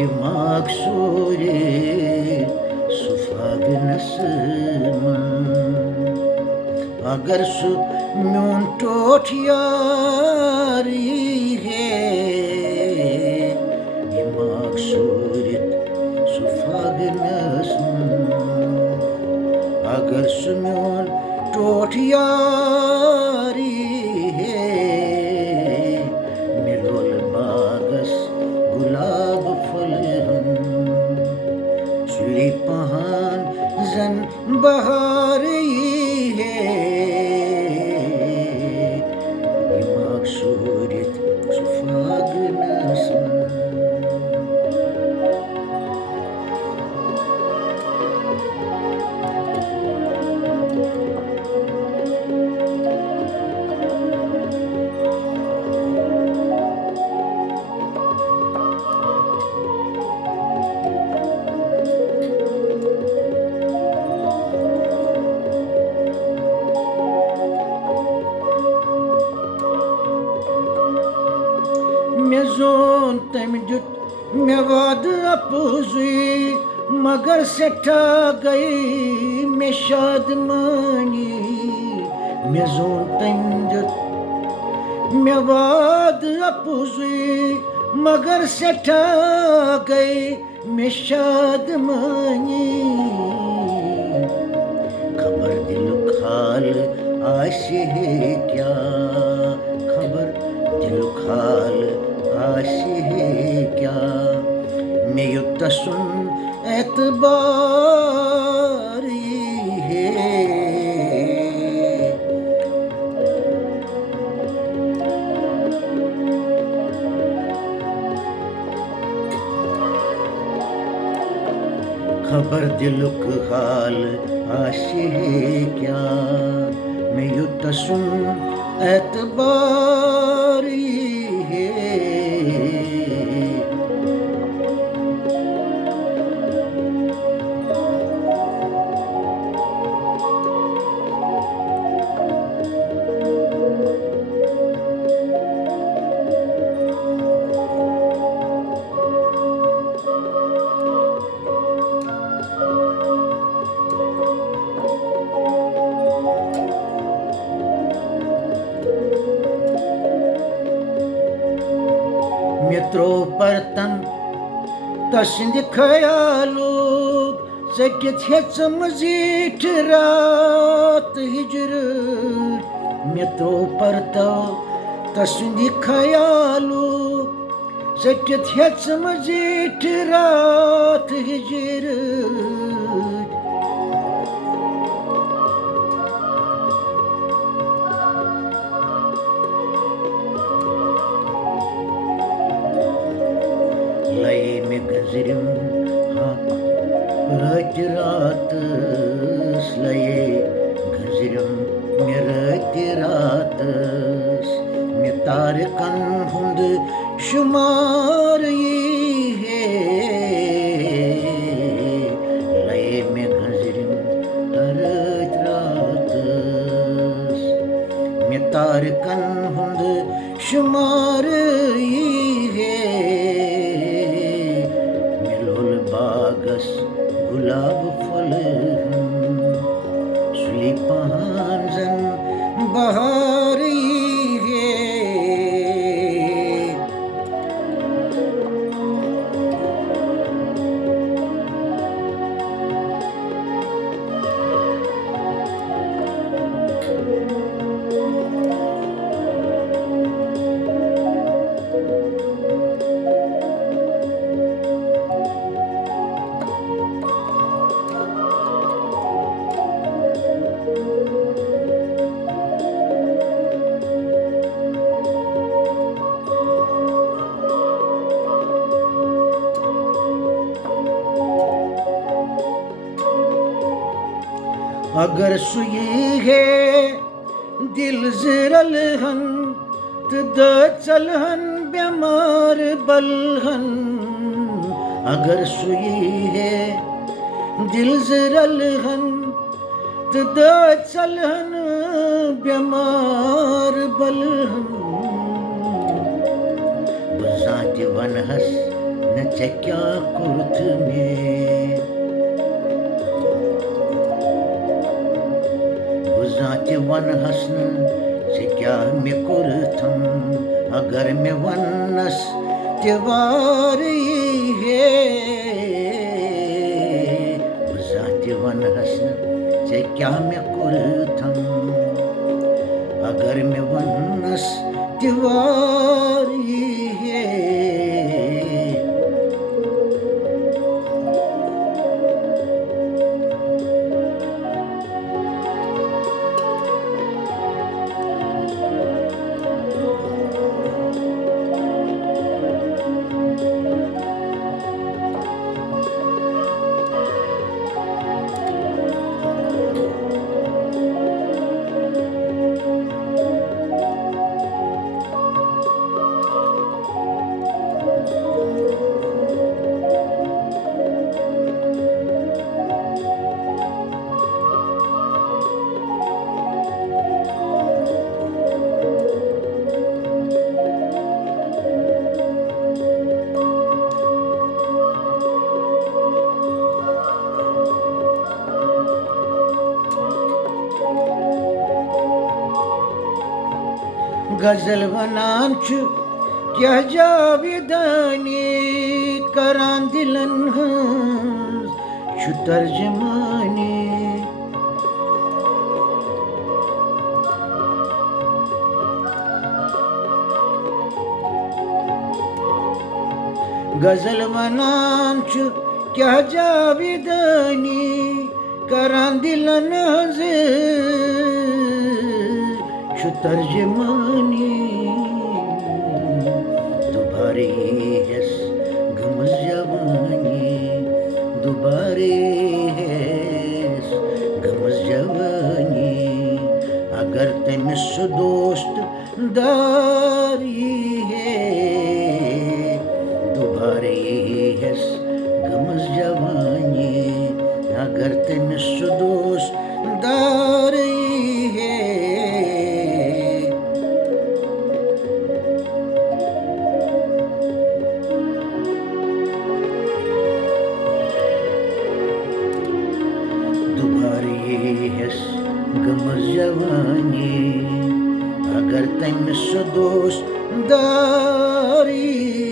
ये माकसूरे सुफागनस अगर सु म्योन टोठ यारी है ये माकसूरे सुफागनस अगर सु म्योन टोठ यारी है मिलोल बागस गुलाब फल हम सुली पहान जन बहारी है दिमाग सूरित सुफागनस मे जोन तम दुत मे वाद अपुजुई मगर सेठा गई मे शादमानी मे जोन तम दुत मे वाद अपुजुई मगर सेठा गई मे शादमानी खबर दिल खाल आशे है क्या खबर दिल खाल आशी है क्या मैं युक्त सुन एतबारी है खबर दिलुक हाल आशी है क्या मैं युक्त सुन एतबारी मित्रों पर तन तसिंद ख्यालो सकित हेच मजीठ रात हिजर मित्रों पर तसिंद ख्यालो सकित हेच मजीठ रात हिजर लय में गजरिम हाँ रात रात लय गजरिम में रात में तारकन हुंद शुमार ये है लय में गजरिम रात रात में तारकन हुंद शुमार ये बागस गुलाब फल सुली पहान जन बहारी है अगर सुई है दिल जरल हन तद चलहन बेमार बलहन अगर सुई है दिल जरल हन तद चलहन बेमार बलहन बजात वनहस ژےٚ کیٛاہ کوٚرُتھ مےٚ بہٕ زانٛہہ تہِ وَنہَس نہٕ ژےٚ کیٛاہ مےٚ کوٚرتھم اگر مےٚ وَننَس تہِ وارٕ یی ہے بہٕ زانٛہہ تہِ وَنہَس نہٕ ژےٚ کیٛاہ مےٚ کوٚرتھم اگر مےٚ وَننَس تہِ وارٕ یی ہے غزل وَنان چھُ کیٛاہ جاویدانی کران دِلن ہٕنٛز چھُ ترجمٲنی غزل وَنان چھُ کیٛاہ جاویدانی کران دِلن ہٕنٛز چھُ ترجمٲنی دوبارے ہٮ۪س گٔمٕژ جوانی دوبارے ہٮ۪س گٔمٕژ جوانی اگر تٔمِس سُہ دوست دار یی ہے دوبارے ہٮ۪س گٔمٕژ جوانی اگر تٔمِس سُہ دوست دار یی ہے گٔمٕژ جوانی اگر تٔمِس سُہ دوست دار یی